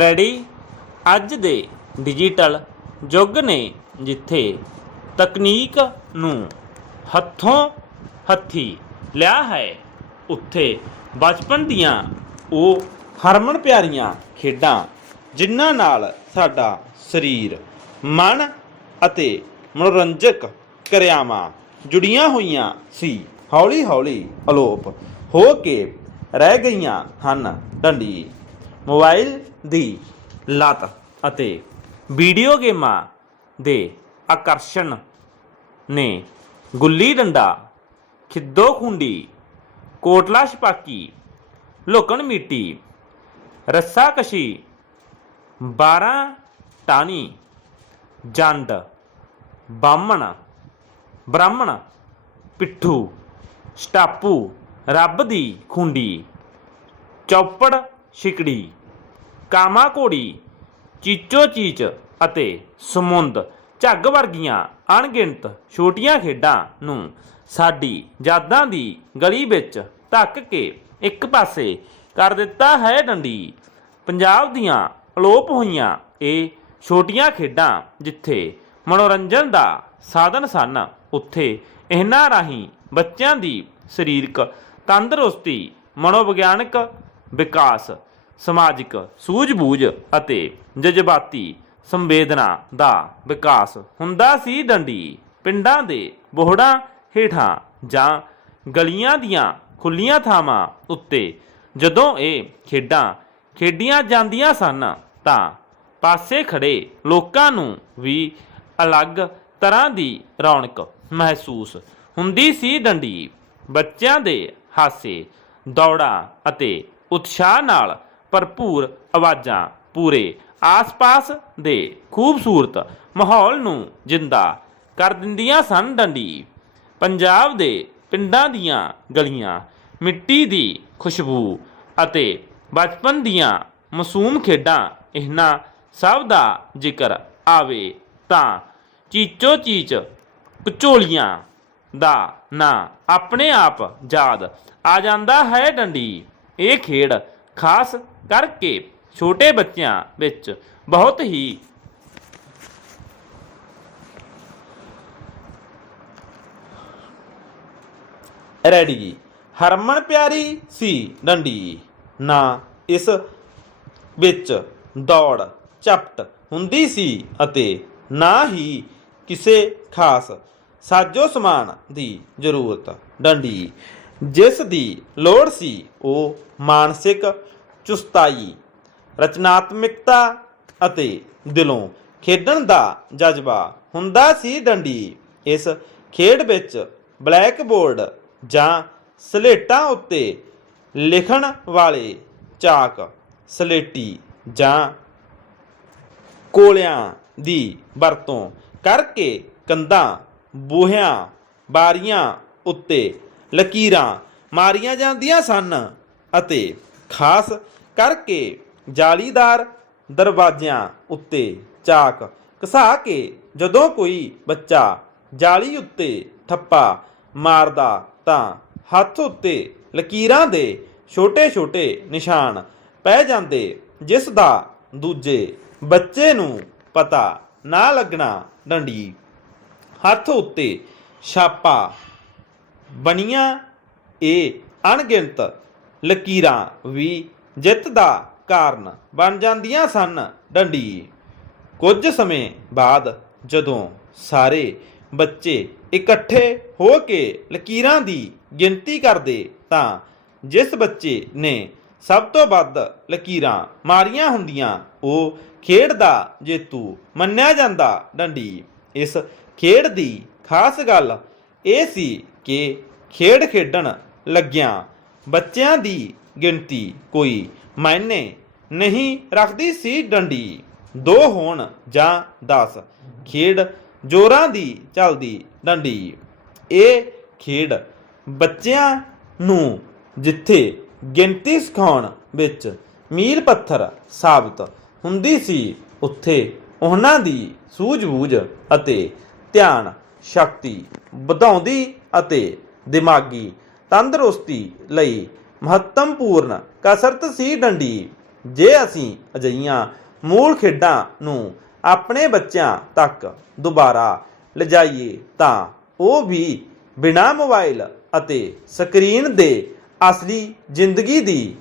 Ready? ਅੱਜ ਦੇ digital ਯੁੱਗ ਨੇ ਜਿੱਥੇ ਤਕਨੀਕ ਨੂੰ ਹੱਥੋਂ ਹੱਥੀ ਲਿਆ ਹੈ, ਉੱਥੇ ਬਚਪਨ ਦੀਆਂ ਉਹ ਹਰਮਨ ਪਿਆਰੀਆਂ ਖੇਡਾਂ, ਜਿਨ੍ਹਾਂ ਨਾਲ ਸਾਡਾ ਸਰੀਰ, ਮਨ ਅਤੇ ਮਨੋਰੰਜਕ ਕਿਰਿਆਵਾਂ ਜੁੜੀਆਂ ਹੋਈਆਂ ਸੀ। ਹੌਲੀ ਹੌਲੀ ਅਲੋਪ ਹੋ ਕੇ ਰਹਿ ਗਈਆਂ ਹਨ ਡੰਡੀ। ਮੋਬਾਈਲ ਦੀ ਲਤ ਅਤੇ ਵੀਡੀਓ ਗੇਮਾਂ ਦੇ ਆਕਰਸ਼ਣ ਨੇ ਗੁੱਲੀ ਡੰਡਾ, ਖਿੱਦੋ ਖੁੰਡੀ, ਕੋਟਲਾ ਛਪਾਕੀ, ਲੁਕਣ ਮੀਟੀ ਰੱਸਾ ਕਸ਼ੀ 12 ਟਾਣੀ, ਜੰਡ ਬਾਮਣ ਬ੍ਰਾਹਮਣ, ਪਿੱਠੂ, ਸਟਾਪੂ, ਰੱਬ ਦੀ ਖੁੰਡੀ, ਚੌਪੜ, ਛਿਕੜੀ। ਕਾਮਾ ਘੋੜੀ ਚੀਚੋ ਚੀਚ ਅਤੇ ਸਮੁੰਦ ਝੱਗ ਵਰਗੀਆਂ ਅਣਗਿਣਤ ਛੋਟੀਆਂ ਖੇਡਾਂ ਨੂੰ ਸਾਡੀ ਯਾਦਾਂ ਦੀ ਗਲੀ ਵਿੱਚ ਧੱਕ ਕੇ ਇੱਕ ਪਾਸੇ ਕਰ ਦਿੱਤਾ ਹੈ ਡੰਡੀ। ਪੰਜਾਬ ਦੀਆਂ ਅਲੋਪ ਹੋਈਆਂ ਇਹ ਛੋਟੀਆਂ ਖੇਡਾਂ ਜਿੱਥੇ ਮਨੋਰੰਜਨ ਦਾ ਸਾਧਨ ਸਨ, ਉੱਥੇ ਇਹਨਾਂ ਰਾਹੀਂ ਬੱਚਿਆਂ ਦੀ ਸਰੀਰਕ ਤੰਦਰੁਸਤੀ, ਮਨੋਵਿਗਿਆਨਕ ਵਿਕਾਸ ਸਮਾਜਿਕ ਸੂਝ-ਬੂਝ ਅਤੇ ਜਜ਼ਬਾਤੀ ਸੰਵੇਦਨਾ ਦਾ ਵਿਕਾਸ ਹੁੰਦਾ ਸੀ ਡੰਡੀ। ਪਿੰਡਾਂ ਦੇ ਬੋਹੜਾਂ ਹੇਠਾਂ ਜਾਂ ਗਲੀਆਂ ਦੀਆਂ ਖੁੱਲੀਆਂ ਥਾਵਾਂ ਉੱਤੇ ਜਦੋਂ ਇਹ ਖੇਡਾਂ ਖੇਡੀਆਂ ਜਾਂਦੀਆਂ ਸਨ ਤਾਂ ਪਾਸੇ ਖੜੇ ਲੋਕਾਂ ਨੂੰ ਵੀ ਅਲੱਗ ਤਰ੍ਹਾਂ ਦੀ ਰੌਣਕ ਮਹਿਸੂਸ ਹੁੰਦੀ ਸੀ ਡੰਡੀ। ਬੱਚਿਆਂ ਦੇ ਹਾਸੇ, ਦੌੜਾਂ ਅਤੇ ਉਤਸ਼ਾਹ ਨਾਲ ਭਰਪੂਰ ਆਵਾਜ਼ਾਂ ਪੂਰੇ ਆਸ-ਪਾਸ ਦੇ ਖੂਬਸੂਰਤ ਮਾਹੌਲ ਨੂੰ ਜਿੰਦਾ ਕਰ ਦਿੰਦੀਆਂ ਸਨ ਡੰਡੀ। ਪੰਜਾਬ ਦੇ ਪਿੰਡਾਂ ਦੀਆਂ ਗਲੀਆਂ, ਮਿੱਟੀ ਦੀ ਖੁਸ਼ਬੂ ਅਤੇ ਬਚਪਨ ਦੀਆਂ ਮਾਸੂਮ ਖੇਡਾਂ ਇਹਨਾਂ ਸਭ ਦਾ ਜ਼ਿਕਰ ਆਵੇ ਤਾਂ ਚੀਚੋ ਚੀਚ ਕਚੋਲੀਆਂ ਦਾ ਨਾਂ ਆਪਣੇ ਆਪ ਯਾਦ ਆ ਜਾਂਦਾ ਹੈ ਡੰਡੀ। ਇਹ ਖੇਡ ਖਾਸ ਕਰਕੇ ਛੋਟੇ ਬੱਚਿਆਂ ਵਿੱਚ ਬਹੁਤ ਹੀ ਰੈਡੀ ਹਰਮਨ ਪਿਆਰੀ ਸੀ ਡੰਡੀ। ਨਾ ਇਸ ਵਿੱਚ ਦੌੜ ਚਪਟ ਹੁੰਦੀ ਸੀ ਅਤੇ ਨਾ ਹੀ ਕਿਸੇ ਖਾਸ ਸਾਜੋ ਸਮਾਨ ਦੀ ਜ਼ਰੂਰਤ। ਡੰਡੀ ਜਿਸ ਦੀ ਲੋੜ ਸੀ, ਉਹ ਮਾਨਸਿਕ ਚੁਸਤਾਈ, ਰਚਨਾਤਮਕਤਾ ਅਤੇ ਦਿਲੋਂ ਖੇਡਣ ਦਾ ਜਜ਼ਬਾ ਹੁੰਦਾ ਸੀ ਡੰਡੀ। ਇਸ ਖੇਡ ਵਿੱਚ ਬਲੈਕਬੋਰਡ ਜਾਂ ਸਲੇਟਾਂ ਉੱਤੇ ਲਿਖਣ ਵਾਲੇ ਚਾਕ, ਸਲੇਟੀ ਜਾਂ ਕੋਲਿਆਂ ਦੀ ਵਰਤੋਂ ਕਰਕੇ ਕੰਧਾਂ, ਬੂਹਿਆਂ, ਬਾਰੀਆਂ ਉੱਤੇ ਲਕੀਰਾਂ ਮਾਰੀਆਂ ਜਾਂਦੀਆਂ ਸਨ ਅਤੇ ਖਾਸ ਕਰਕੇ ਜਾਲੀਦਾਰ ਦਰਵਾਜ਼ਿਆਂ ਉੱਤੇ ਚਾਕ ਘਸਾ ਕੇ ਜਦੋਂ ਕੋਈ ਬੱਚਾ ਜਾਲੀ ਉੱਤੇ ਥੱਪਾ ਮਾਰਦਾ ਤਾਂ ਹੱਥ ਉੱਤੇ ਲਕੀਰਾਂ ਦੇ ਛੋਟੇ-ਛੋਟੇ ਨਿਸ਼ਾਨ ਪੈ ਜਾਂਦੇ, ਜਿਸ ਦਾ ਦੂਜੇ ਬੱਚੇ ਨੂੰ ਪਤਾ ਨਾ ਲੱਗਣਾ ਡੰਡੀ। ਹੱਥ ਉੱਤੇ ਛਾਪਾ ਬਣੀਆਂ ਇਹ ਅਣਗਿਣਤ ਲਕੀਰਾਂ ਵੀ ਜਿੱਤ ਦਾ ਕਾਰਨ ਬਣ ਜਾਂਦੀਆਂ ਸਨ ਡੰਡੀ। ਕੁਝ ਸਮੇਂ ਬਾਅਦ ਜਦੋਂ ਸਾਰੇ ਬੱਚੇ ਇਕੱਠੇ ਹੋ ਕੇ ਲਕੀਰਾਂ ਦੀ ਗਿਣਤੀ ਕਰਦੇ ਤਾਂ ਜਿਸ ਬੱਚੇ ਨੇ ਸਭ ਤੋਂ ਵੱਧ ਲਕੀਰਾਂ ਮਾਰੀਆਂ ਹੁੰਦੀਆਂ, ਉਹ ਖੇਡ ਦਾ ਜੇਤੂ ਮੰਨਿਆ ਜਾਂਦਾ ਡੰਡੀ। ਇਸ ਖੇਡ ਦੀ ਖਾਸ ਗੱਲ ਇਹ ਸੀ ਕਿ ਖੇਡ ਖੇਡਣ ਲੱਗਿਆਂ। ਬੱਚਿਆਂ ਦੀ ਗਿਣਤੀ ਕੋਈ ਮਾਇਨੇ ਨਹੀਂ ਰੱਖਦੀ ਸੀ ਡੰਡੀ। ਦੋ ਹੋਣ ਜਾਂ 10 ਖੇਡ ਜੋਰਾਂ ਦੀ ਚੱਲਦੀ ਡੰਡੀ। ਇਹ ਖੇਡ ਬੱਚਿਆਂ ਨੂੰ ਜਿੱਥੇ ਗਿਣਤੀ ਸਿਖਾਉਣ ਵਿੱਚ ਮੀਲ ਪੱਥਰ ਸਾਬਤ ਹੁੰਦੀ ਸੀ, ਉੱਥੇ ਉਹਨਾਂ ਦੀ ਸੂਝ-ਬੂਝ ਅਤੇ ਧਿਆਨ ਸ਼ਕਤੀ ਵਧਾਉਂਦੀ ਅਤੇ ਦਿਮਾਗੀ ਤੰਦਰੁਸਤੀ ਲਈ ਮਹੱਤਵਪੂਰਨ ਕਸਰਤ ਸੀ ਡੰਡੀ। ਜੇ ਅਸੀਂ ਅਜਈਆਂ ਮੂਲ ਖੇਡਾਂ ਨੂੰ ਆਪਣੇ ਬੱਚਿਆਂ ਤੱਕ ਦੁਬਾਰਾ ਲਿਜਾਈਏ ਤਾਂ ਉਹ ਵੀ ਬਿਨਾਂ ਮੋਬਾਈਲ ਅਤੇ ਸਕਰੀਨ ਦੇ ਅਸਲੀ ਜ਼ਿੰਦਗੀ ਦੀ